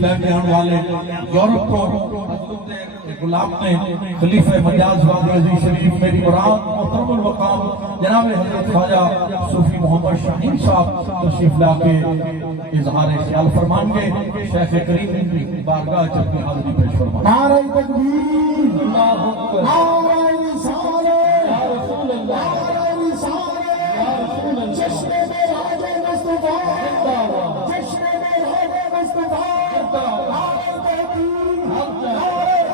لے کے آنے والے یورپ کو حضرت غلام نے خلیفہ مجاز وادی عزیز شریف میری مراد محترم المقام جناب حضرت خواجہ صوفی محمد شاہین صاحب تشریف لا کے اظہار خیال فرمان گے. شیخ کریم کی بارگاہ چلتی حاضری پیش فرمان. نعرہ تکبیر، نعرہ رسالت، یا رسول اللہ، نعرہ رسالت، یا رسول اللہ. جشن معراج مصطفیٰ، جشن معراج مصطفیٰ، نعرہ تکبیر، نعرہ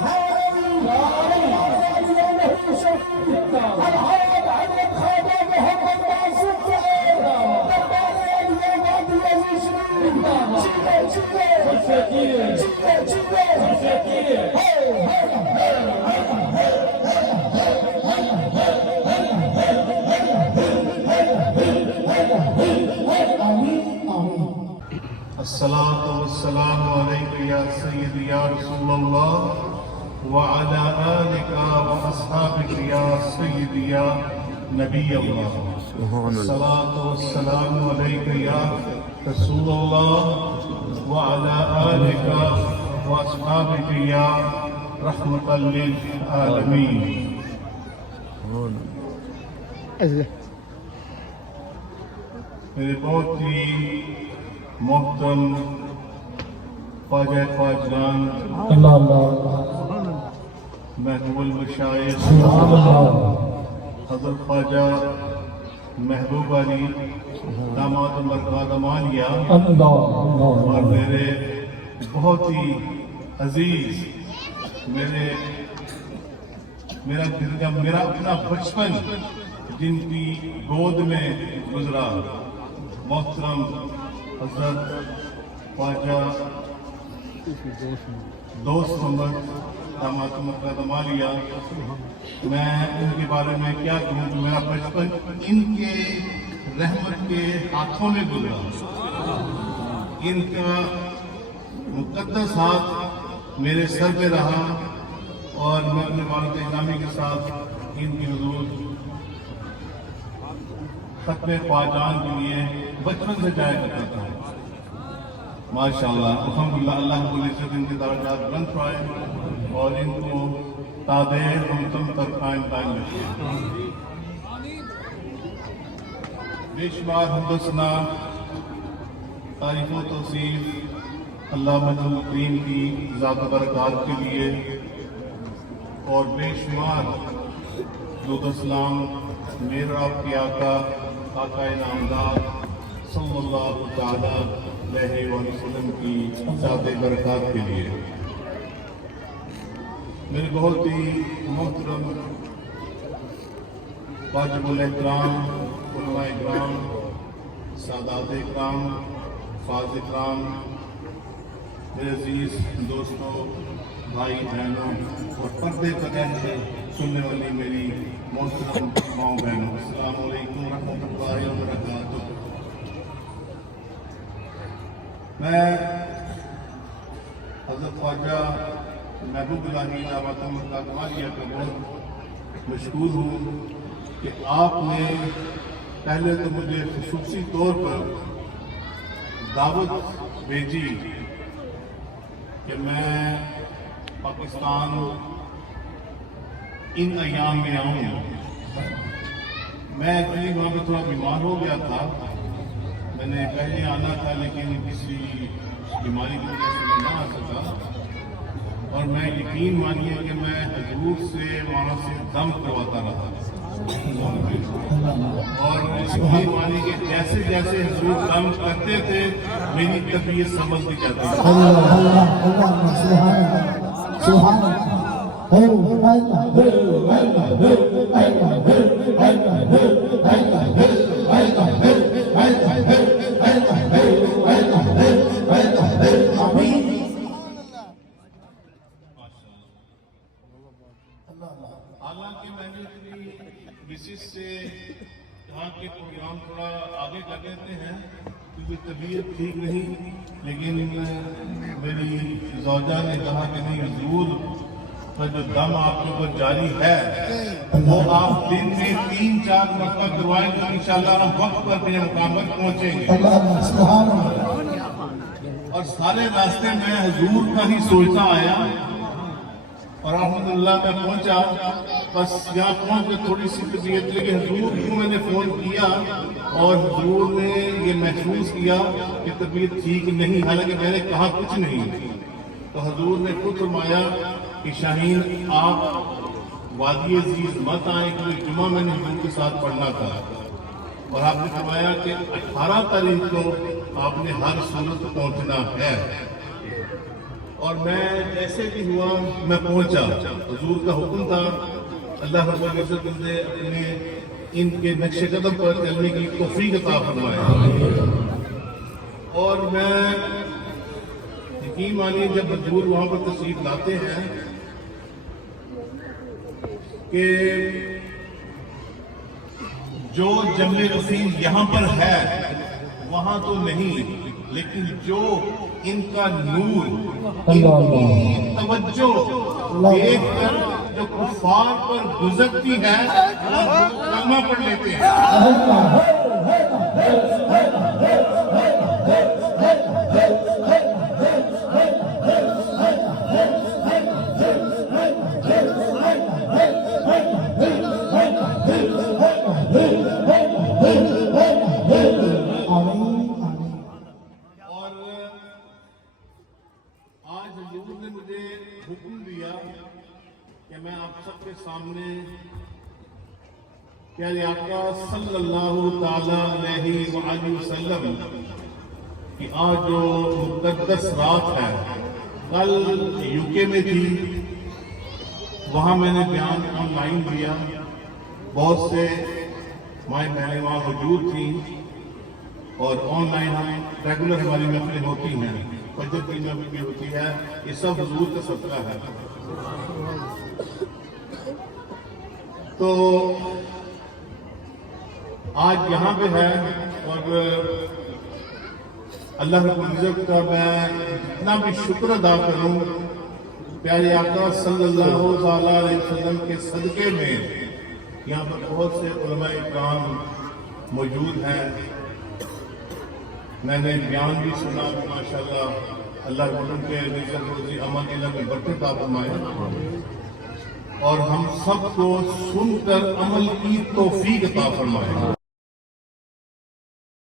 حیدری، نعرہ علی شہید، الحاج حضرت خواجہ محمد معصوم صاحب، دربار عالیہ وادی عزیز شریف، الصلاة والسلام عليك يا سيدي يا رسول الله وعلى آلك وأصحابك يا سيدي يا نبي الله. الصلاة والسلام عليك يا رسول الله وعلى آلك وأصحابك يا رحمة للعالمين. میرے بہت ہی محترم خواجہ خواجگان، محبوب المشائخ حضرت خواجہ محبوب علی داماد مرکز امانیہ، اور میرے بہت ہی عزیز میرا اپنا بچپن جن کی گود میں گزرا، محترم حضرت خواجہ دوست محمد داماد مرکز امانیہ. میں ان کے بارے میں کیا کہوں کہ میرا بچپن ان کے رحمت کے ہاتھوں میں گزرا. ان کا مقدس ہاتھ میرے سر پہ رہا، اور میں اپنے والد گرامی کے ساتھ ان کی حضور ختم خواجان کے لیے بچپن سے جایا کرتا تھا. ماشاءاللہ الحمدللہ، اللہ رب العزت ان کے درجات بلند فرمائے اور ان کو تادیر ہم تم تک قائم رکھے. بے شمار حمد و ثنا، تعریف و توصیف اللہ مجد الکریم کی ذات و برکات کے لیے، اور بے شمار درود و سلام میرے آپ کے آقا نامدار صلی اللہ تعالیٰ علیہ وسلم کی ذات برکات کے لیے. میرے بہت ہی محترم واجب الاحترام علماء اکرام، سادات اکرام، فاضل اکرام، میرے عزیز دوستوں، بھائی بہنوں، اور پردے پر رہ کے سننے والی میری محترم ماؤں بہنوں، السلام علیکم ورحمۃ اللہ وبرکاتہ. میں حضرت خواجہ محبوب الہی داماد مرکز امانیہ کا بہت مشکور ہوں کہ آپ نے پہلے تو مجھے خصوصی طور پر دعوت بھیجی کہ میں پاکستان ان ایام میں آؤں. میں ایکچولی وہاں پہ تھوڑا بیمار ہو گیا تھا. میں نے پہلے آنا تھا لیکن کسی بیماری کی وجہ سے میں نہ آ سکا، اور میں یقین مانیے کہ میں حضور سے وہاں سے دم کرواتا رہا، اور یقین مانیے کہ جیسے جیسے حضور دم کرتے تھے میری طبیعت سنبھلتی جاتی تھی. حالانکہ میں نے اپنی مسز سے یہاں کے پروگرام تھوڑا آگے کر دیتے ہیں کیونکہ طبیعت ٹھیک نہیں، لیکن میری زوجہ نے کہا کہ نہیں، حضور کا جو دم آپ کے اوپر جاری ہے وہ آپ دن میں 3-4 مرتبہ کروائیں تو انشاءاللہ ہم وقت پر اپنے مقام پر پہنچیں گے. اور سارے راستے میں حضور کا ہی سوچتا آیا اور الحمدللہ میں پہنچا. بس یہاں پہنچ کے تھوڑی سی طبیعت لگی حضور کو میں نے فون کیا اور حضور نے یہ محسوس کیا کہ طبیعت ٹھیک نہیں، حالانکہ میں نے کہا کچھ نہیں. تو حضور نے خود فرمایا کہ شاہین آپ وادی عزیز مت آئیں، کیونکہ جمعہ میں نے حضور کے ساتھ پڑھنا تھا. اور آپ نے فرمایا کہ 18 تاریخ کو آپ نے ہر صورت پہنچنا ہے. اور میں جیسے بھی ہوا میں پہنچا. حضور کا حکم تھا، اللہ رب العزت نے اپنے ان کے نقش قدم پر چلنے کی توفیق عطا فرمایا. اور میں یقین مانیے جب حضور وہاں پر تشریف لاتے ہیں کہ جو جمل رسیم یہاں پر ہے وہاں تو نہیں، لیکن جو ان کا نور، ان کی توجہ دیکھ کر جو کفار پر گزرتی ہے وہ کلمہ پڑھ لیتے ہیں. حکم دیا کہ میں آپ سب کے سامنے پیارے آقا صلی اللہ تعالی علیہ وآلہ وسلم کی آج جو مقدس رات ہے، کل UK میں تھی، وہاں میں نے بیان آن لائن دیا. بہت سے مائیں بہنیں وہاں موجود تھیں اور آن لائن ہم ریگولر ہماری محفلیں ہوتی ہیں، فجر کی محفل بھی ہوتی ہے. یہ سب حضور کا صدقہ ہے. تو آج یہاں پہ ہے اور اللہ رب العزت کا میں اتنا بھی شکر ادا کروں. پیارے آقا صلی اللہ تعالی علیہ وسلم کے صدقے میں یہاں پر بہت سے علماء اکرام موجود ہیں. میں نے بیان بھی سنا کہ ماشاءاللہ اللہ رب العزت کے رزق روزی عمل علم میں برکت عطا فرمائے اور ہم سب کو سن کر عمل کی توفیق عطا فرمائے.